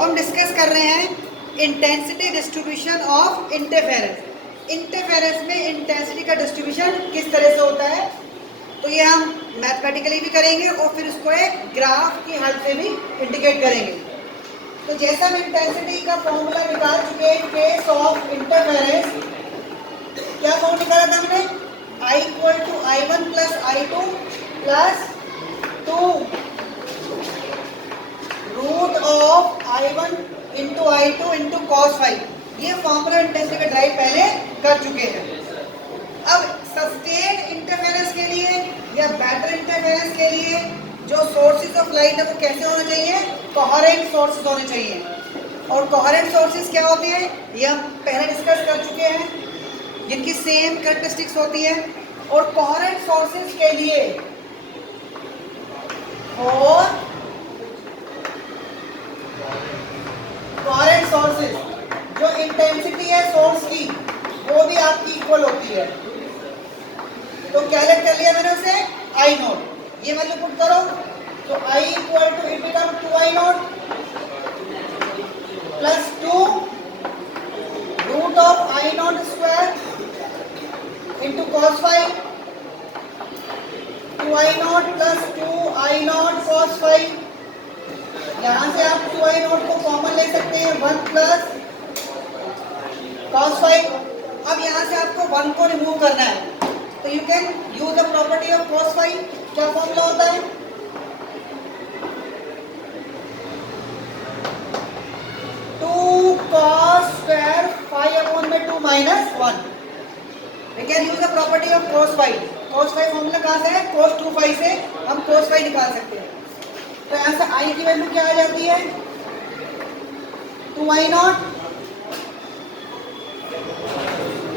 अब हम डिस्कस कर रहे हैं intensity distribution of interference. Interference में इंटेंसिटी का डिस्ट्रीब्यूशन किस तरह से होता है, तो ये हम मैथमेटिकली भी करेंगे और फिर उसको एक ग्राफ की हेल्प से भी इंडिकेट करेंगे। तो जैसा हम इंटेंसिटी का फॉर्मूला निकाल चुके हैं केस ऑफ इंटरफेरेंस, क्या फॉर्मूला निकाला था हमने, I equal to I1 plus I2 plus 2 root of I1 into I2 into cos five. ये फॉर्मूला इंटेंसिटी का ड्राइव पहले कर चुके हैं। अब सस्टेन इंटरफेरेंस के लिए या बेटर इंटरफेरेंस के लिए जो सोर्सेज ऑफ लाइट है वो कैसे होने चाहिए, कोहेरेंट सोर्सेज होने चाहिए। और कोहेरेंट सोर्सेज क्या होते हैं ये हम पहले डिस्कस कर चुके हैं, जिनकी सेम कैरेक्टरिस्टिक्स होती है। और कोहेरेंट सोर्सेज के लिए और कोहेरेंट सोर्सेज जो इंटेंसिटी है सोर्स की वो भी आपकी इक्वल होती है। तो कैलकुलेट कर लिया मैंने उसे आई नोट, ये वैल्यू पुट करो तो I equal to it become 2I naught plus 2 root of I naught square into cos five, 2I naught plus 2I naught cos five. यहाँ से आप 2I नोट को कॉमन ले सकते हैं, 1 प्लस कॉस फाइव। अब यहाँ से आपको 1 को रिमूव करना है, तो you can use the property of cos five. क्या फॉर्मूला होता है, 2 cos square 5/2 minus 1। We can use the property of cos five. cos five formula कहाँ से है, cos 2 से हम cos फाइव निकाल सकते हैं। तो यहाँ से I की वैल्यू क्या आ जाती है, 2I not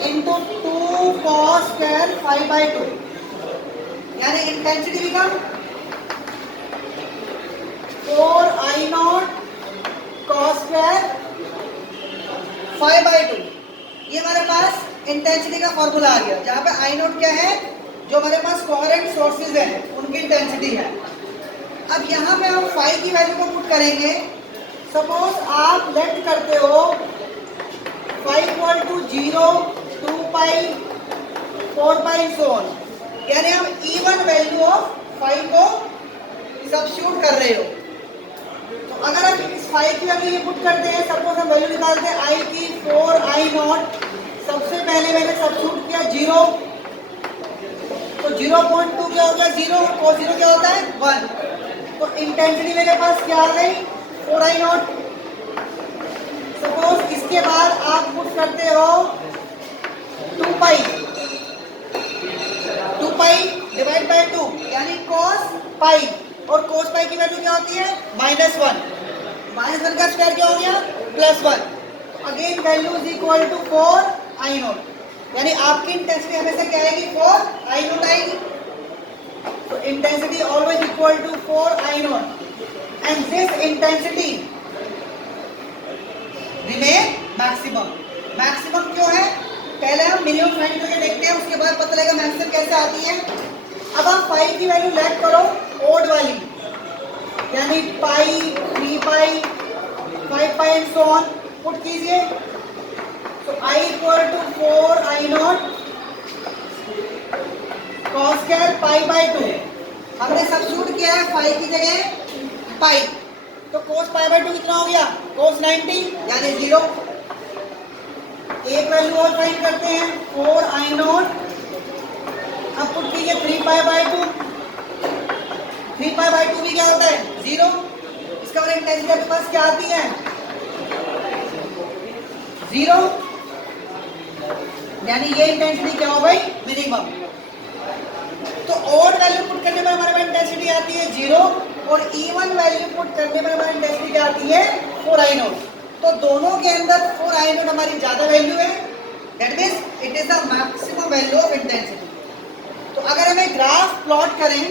into 2 cos square 5/2, यानी intensity become 4I not cos square 5/2। ये हमारे पास इंटेंसिटी का फॉर्मूला आ गया, जहाँ पे I नोट क्या है, जो हमारे पास कोहेरेंट सोर्सेज हैं उनकी इंटेंसिटी है। अब यहाँ पे हम फाई की वैल्यू को पुट करेंगे। सपोज आप लेट करते हो 5 equal to 0, 2 pi, 4 pi so on, यानी हम इवन वैल्यू ऑफ फाई को सब्स्टिट्यूट कर रहे हो। तो अगर आप इस फाई की वैल्यू ये पुट करते हैं, सपोज हम वैल्यू निकालते हैं I की 4I नॉट, सबसे पहले मैंने सब्स्टिट्यूट किया 0, तो 0.2 क्या हो गया 0, और 0 क्या होता है 1। तो इंटेंसिटी मेरे पास क्या आ गई 4I नॉट। सपोज इसके बाद आप पुट करते हो 2 पाई डिवाइड बाय 2, यानी cos पाई, और cos पाई की वैल्यू क्या होती है -1। -1 का स्क्वायर क्या हो गया +1। Again value is equal to 4I naught, यानी आपकी इंटेंसिटी हमेशा क्या आएगी 4I नॉट आएगी। तो intensity always equal to 4I naught, and this intensity remain maximum. Maximum क्यों है, पहले हम मिनिमम फाइंड करके देखते हैं, उसके बाद पता लगेगा मैक्सिमम कैसे आती है। अब आप पाई की वैल्यू लेट करो ओड वाली, यानी pi, 3 pi, 5 pi and so on put कीजिए। तो I equal to 4I not cos square π/2, हमने सब्स्टिट्यूट किया है फाई की जगह पाई, तो cos π/2 कितना हो गया cos 90, यानी 0। एक वैल्यू और फाइंड करते हैं 4I नॉट, अब पुट कीजिए 3π/2, 3π/2 भी क्या होता है 0। इसका मतलब इंटेंसिटी आपके पास क्या आती है 0, यानी ये इंटेंसिटी क्या हो गई मिनिमम। तो ऑड वैल्यू पुट करने पर हमारे पास इंटेंसिटी आती है 0, और इवन वैल्यू पुट करने पर हमारी इंटेंसिटी क्या आती है 4I नॉट। तो दोनों के अंदर 4I नॉट हमारी ज्यादा वैल्यू है, that means it is the maximum value of intensity. तो अगर हमें ग्राफ प्लॉट करें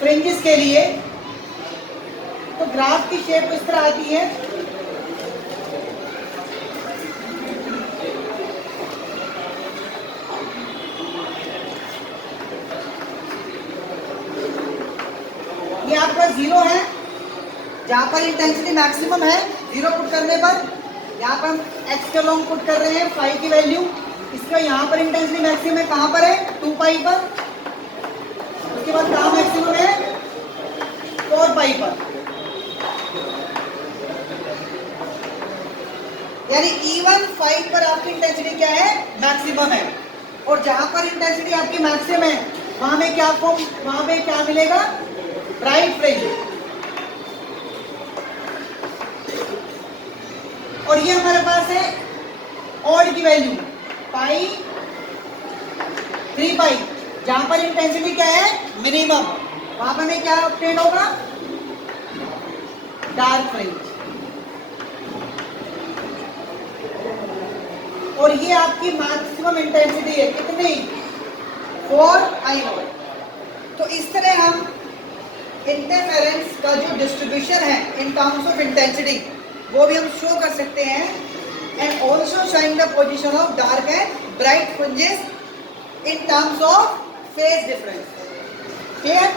फ्रिंजेस के लिए, तो ग्राफ की शेप इस तरह आती है। ये आपका 0 है, जहाँ पर इंटेंसिटी मैक्सिमम है 0 पुट करने पर, यहाँ पर हम x के लॉन्ग पुट कर रहे हैं फाई की वैल्यू, इसका यहाँ पर इंटेंसिटी मैक्सिमम है, कहाँ पर है 2 पाई पर, उसके बाद कहाँ मैक्सिमम है 4 पाई पर, यानी E1 फाई पर आपकी इंटेंसिटी क्या है मैक्सिमम है, और जहां पर इंटेंसिटी आपकी मैक्सिमम है वहां पे क्या मिलेगा ब्राइट फ्रिंज, और ये हमारे पास है ऑड की वैल्यू पाई 3 पाई, जहां पर इंटेंसिटी क्या है मिनिमम, वहां पर हमें क्या ऑब्टेन होगा डार्क फ्रिंज, और ये आपकी मैक्सिमम इंटेंसिटी है कितनी 4 I0। तो इस तरह हम इंटरफेरेंस का जो डिस्ट्रीब्यूशन है इन टर्म्स ऑफ इंटेंसिटी वो भी हम शो कर सकते हैं, and also showing the position of dark and bright fringes in terms of phase difference. Clear?